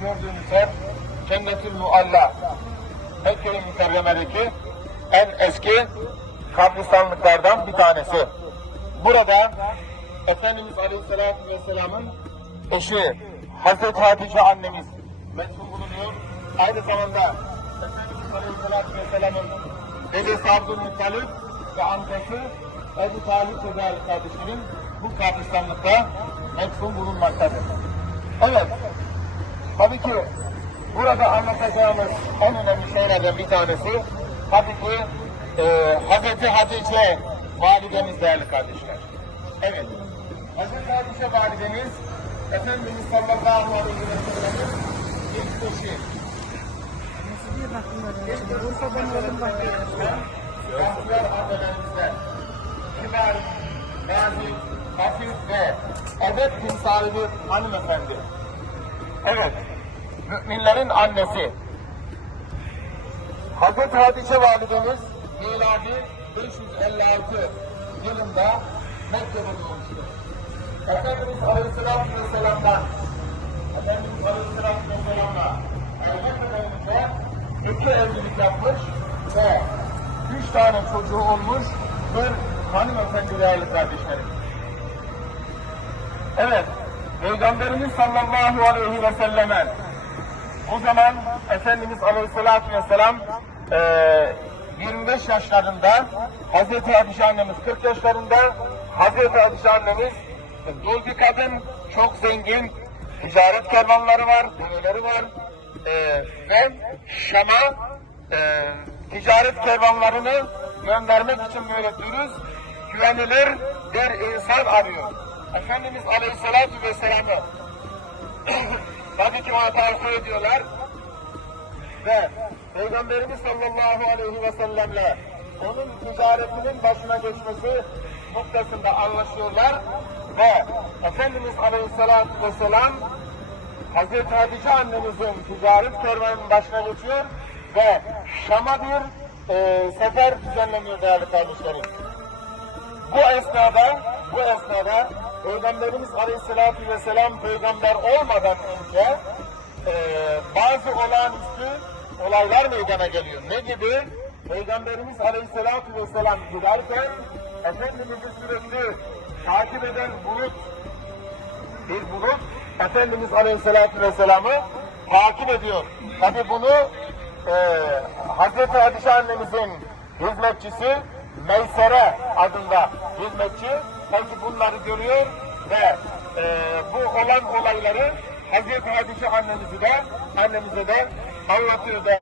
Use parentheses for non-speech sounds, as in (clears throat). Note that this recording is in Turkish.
gördüğünüz yer Cennetül Mualla. Mekke-i Mükerreme'deki en eski kabristanlıklardan bir tanesi. Burada Efendimiz Aleyhisselatü Vesselam'ın eşi Hazreti Hatice annemiz metfun bulunuyor. Aynı zamanda Efendimiz Aleyhisselatü Vesselam'ın dedesi Abdülmuttalip ve amcası Ebu Talip değerli kardeşlerim bu kabristanlıkta metfun bulunmaktadır. Evet, tabii ki anlatacağımız en önemli şeylerden bir tanesi tabii ki e, Hazreti Hatice validemiz değerli kardeşler. Evet, Hazreti Hatice validemiz Efendimiz sallallahu aleyhi ve sellem'in ilk eşi. Oraya. Bursa'dan oğlum bakıyor. Yaşlılar annelerimizden kibar, nazik, hafif ve edep timsali bir hanımefendi. Evet, müminlerin annesi. Hazreti Hatice validemiz miladi 556 yılında Mekke'de doğmuştur. Efendimiz Aleyhisselatü Vesselam'dan Efendimiz Aleyhisselatü Vesselam'la önce iki evlilik yapmış ve üç tane çocuğu olmuş bir hanımefendi değerli kardeşlerim. Evet, Peygamberimiz sallallahu aleyhi ve selleme o zaman Efendimiz aleyhissalatü vesselam eee 25 yaşlarında Hazreti Hatice annemiz 40 yaşlarında Hazreti Hatice annemiz dul bir kadın, çok zengin, ticaret kervanları var, develeri var Eee, ve Şam'a eee, ticaret kervanlarını göndermek için böyle dürüst, güvenilir bir insan arıyor. Efendimiz Aleyhisselatü Vesselam'ı (clears throat) tabii ki ona tavsiye ediyorlar ve Peygamberimiz sallallahu aleyhi ve sellemle onun ticaretinin başına geçmesi noktasında anlaşıyorlar ve Efendimiz aleyhissalatü vesselam Hazreti Hatice annemizin ticaret kervanının başına geçiyor ve Şam'a bir e, sefer düzenleniyor değerli kardeşlerim. Bu esnada, bu esnada Peygamberimiz Aleyhisselatü Vesselam peygamber olmadan önce e, bazı olağanüstü olaylar meydana geliyor. Ne gibi? Peygamberimiz Aleyhisselatü Vesselam giderken Efendimiz'i sürekli takip eden bulut bir bulut Efendimiz Aleyhisselatü Vesselam'ı takip ediyor. Tabi bunu e, Hazreti Hatice annemizin hizmetçisi Meysere adında hizmetçi belki bunları görüyor ve e, bu olan olayları Hazreti Hatice annemizi de annemize de anlatıyor da.